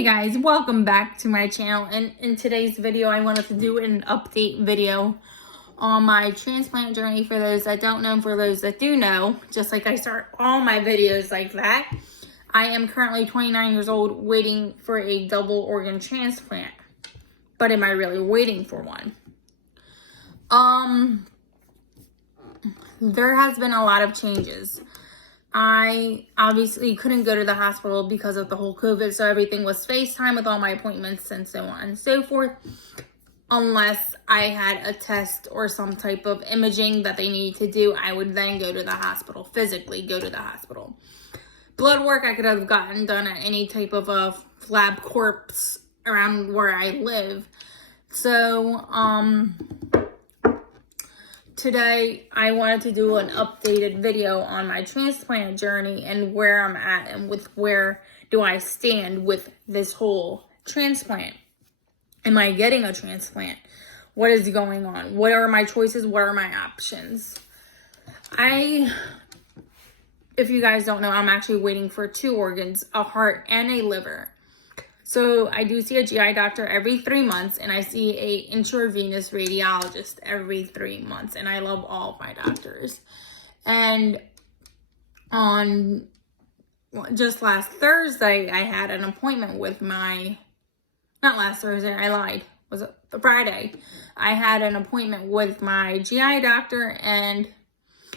Hey guys, welcome back to my channel, and in today's video I wanted to do an update video on my transplant journey. For those that don't know, for those that do know, just like I start all my videos like that, I am currently 29 years old waiting for a double organ transplant. But am I really waiting for one? There has been a lot of changes. I obviously couldn't go to the hospital because of the whole COVID, so everything was FaceTime with all my appointments and so on and so forth, unless I had a test or some type of imaging that they needed to do. I would then go to the hospital, physically go to the hospital. Blood work I could have gotten done at any type of a lab corpse around where I live. So, today, I wanted to do an updated video on my transplant journey and where I'm at and with where do I stand with this whole transplant. Am I getting a transplant? What is going on? What are my choices? What are my options? If you guys don't know, I'm actually waiting for 2 organs, a heart and a liver. So I do see a GI doctor every 3 months, and I see a intravenous radiologist every 3 months, and I love all of my doctors. And on just last Thursday, I had an appointment with not last Thursday, I lied, was it the Friday? I had an appointment with my GI doctor, and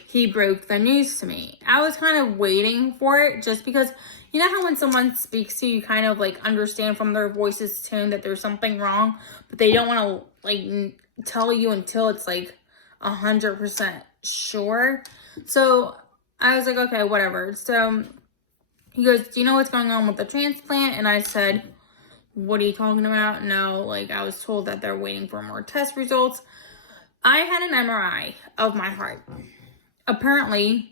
he broke the news to me. I was kind of waiting for it just because, you know how when someone speaks to you, kind of like understand from their voice's tone that there's something wrong, but they don't want to like tell you until it's like 100% sure. So I was like, okay, whatever. So he goes, do you know what's going on with the transplant? And I said, what are you talking about? No, like I was told that they're waiting for more test results. I had an MRI of my heart. Apparently,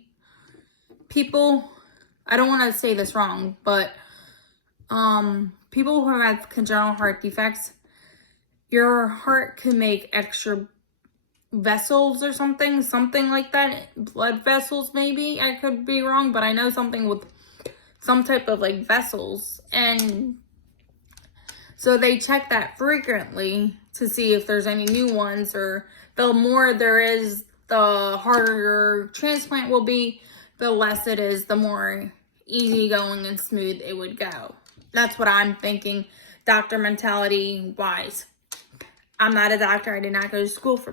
people, I don't want to say this wrong, but people who have congenital heart defects, your heart can make extra vessels or something like that. Blood vessels, maybe. I could be wrong, but I know something with some type of like vessels. And so they check that frequently to see if there's any new ones, or the more there is, the harder your transplant will be. The less it is, the more easygoing and smooth it would go. That's what I'm thinking, doctor mentality wise. I'm not a doctor. I did not go to school for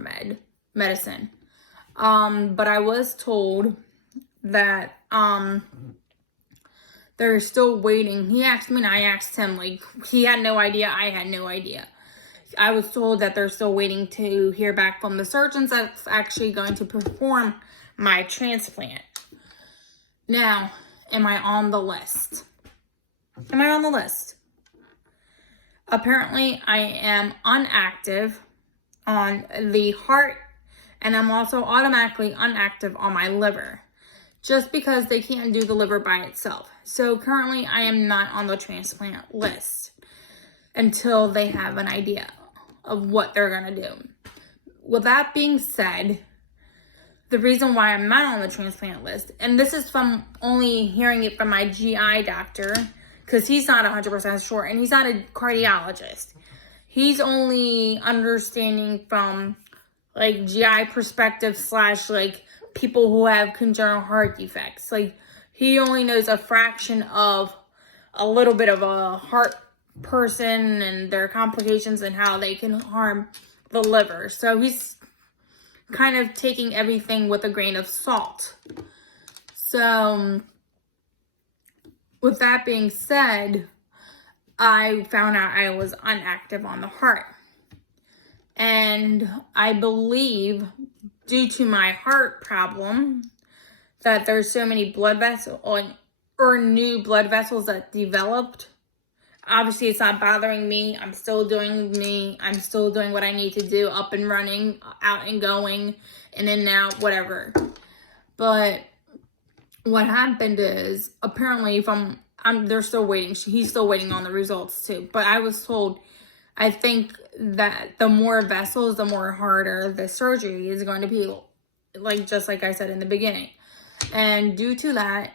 medicine. But I was told that they're still waiting. He asked me and I asked him, like, he had no idea. I had no idea. I was told that they're still waiting to hear back from the surgeons that's actually going to perform my transplant. Now, am I on the list? Am I on the list? Apparently, I am unactive on the heart, and I'm also automatically unactive on my liver, just because they can't do the liver by itself. So currently, I am not on the transplant list until they have an idea of what they're going to do. With that being said, the reason why I'm not on the transplant list, and this is from only hearing it from my GI doctor, because he's not 100% sure, and he's not a cardiologist. He's only understanding from like GI perspective / like people who have congenital heart defects. Like he only knows a fraction of a little bit of a heart person and their complications and how they can harm the liver. So he's kind of taking everything with a grain of salt. So with that being said, I found out I was unactive on the heart. And I believe due to my heart problem that there's so many blood vessels or new blood vessels that developed. Obviously, it's not bothering me. I'm still doing me. I'm still doing what I need to do, up and running, out and going, in and out, whatever. But what happened is, apparently, they're still waiting. He's still waiting on the results too. But I was told, I think that the more vessels, the more harder the surgery is going to be, like just like I said in the beginning. And due to that,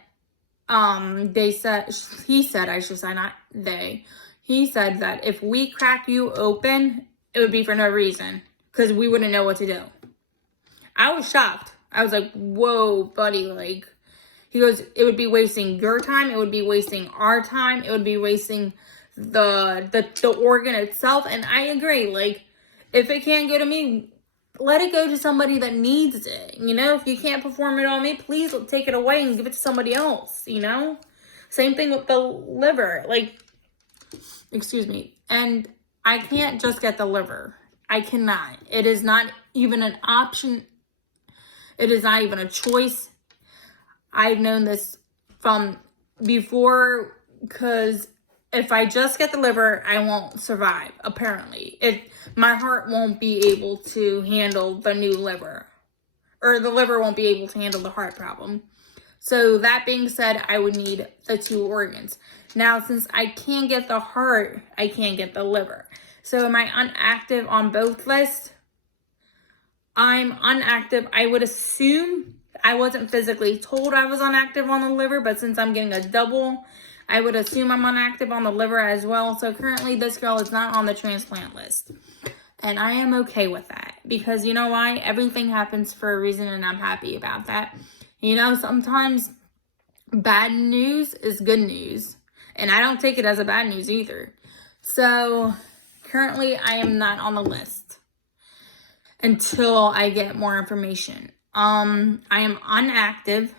he said, I should say, not they, he said that if we crack you open, it would be for no reason, because we wouldn't know what to do. I was shocked. I was like, whoa, buddy, like, he goes, it would be wasting your time, it would be wasting our time, it would be wasting the organ itself. And I agree, like, if it can't go to me, let it go to somebody that needs it. You know, if you can't perform it on me, please take it away and give it to somebody else, you know? Same thing with the liver, like, excuse me. And I can't just get the liver. I cannot. It is not even an option. It is not even a choice. I've known this from before, because if I just get the liver, I won't survive, apparently. My heart won't be able to handle the new liver. Or the liver won't be able to handle the heart problem. So that being said, I would need the 2 organs. Now, since I can't get the heart, I can't get the liver. So am I unactive on both lists? I'm unactive. I would assume, I wasn't physically told I was unactive on the liver, but since I'm getting a double, I would assume I'm unactive on the liver as well. So currently this girl is not on the transplant list. And I am okay with that, because you know why? Everything happens for a reason, and I'm happy about that. You know, sometimes bad news is good news, and I don't take it as a bad news either. So currently I am not on the list until I get more information. I am unactive,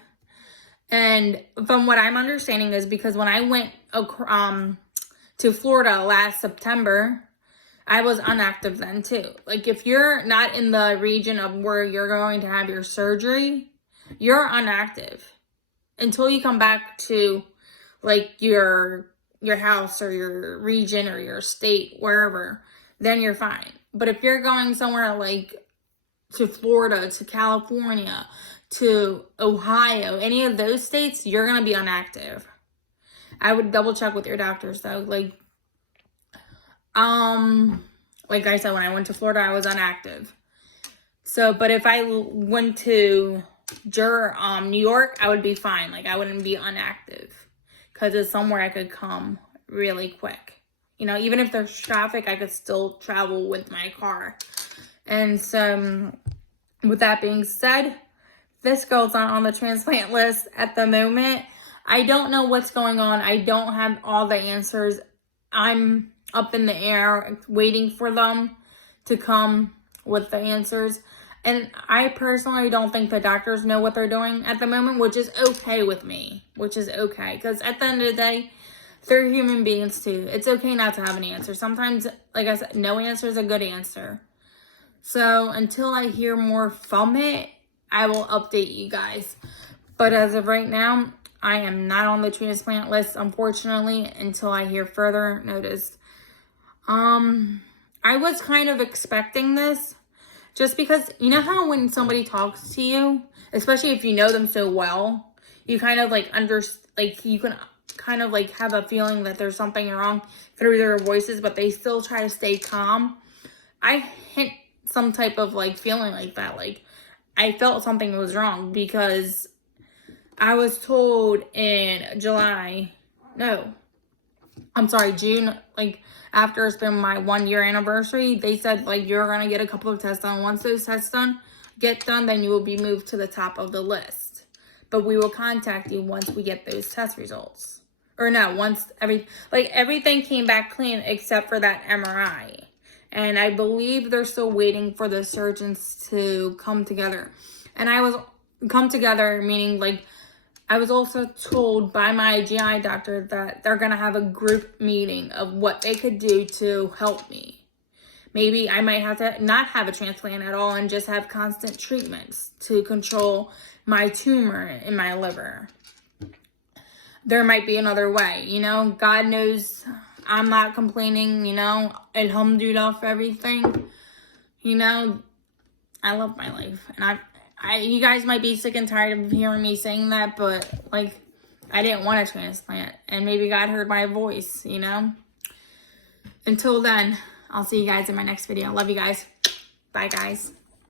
and from what I'm understanding is because when I went to Florida last September, I was unactive then too. Like, if you're not in the region of where you're going to have your surgery, you're unactive until you come back to, like, your house or your region or your state, wherever, then you're fine. But if you're going somewhere like to Florida, to California, to Ohio, any of those states, you're going to be unactive. I would double check with your doctors though. Like I said, when I went to Florida, I was unactive. So, but if I went to New York, I would be fine. Like, I wouldn't be unactive, because it's somewhere I could come really quick. You know, even if there's traffic, I could still travel with my car. And so, with that being said, this girl's not on the transplant list at the moment. I don't know what's going on. I don't have all the answers. I'm up in the air waiting for them to come with the answers. And I personally don't think the doctors know what they're doing at the moment, which is okay with me. Which is okay. Because at the end of the day, they're human beings too. It's okay not to have an answer. Sometimes, like I said, no answer is a good answer. So until I hear more from it, I will update you guys. But as of right now, I am not on the transplant list, unfortunately, until I hear further notice. I was kind of expecting this, just because, you know how when somebody talks to you, especially if you know them so well, you kind of like you can kind of like have a feeling that there's something wrong through their voices, but they still try to stay calm. I hint some type of like feeling like that. Like, I felt something was wrong, because I was told in June, like, after it's been my 1-year anniversary, they said, like, you're going to get a couple of tests done. Once those tests get done, then you will be moved to the top of the list. But we will contact you once we get those test results. Or no, once everything came back clean except for that MRI. And I believe they're still waiting for the surgeons to come together. And come together, meaning, like, I was also told by my GI doctor that they're going to have a group meeting of what they could do to help me. Maybe I might have to not have a transplant at all and just have constant treatments to control my tumor in my liver. There might be another way, you know. God knows I'm not complaining, you know. Alhamdulillah for everything. You know, I love my life. And you guys might be sick and tired of hearing me saying that, but, like, I didn't want a transplant, and maybe God heard my voice, you know? Until then, I'll see you guys in my next video. Love you guys. Bye, guys.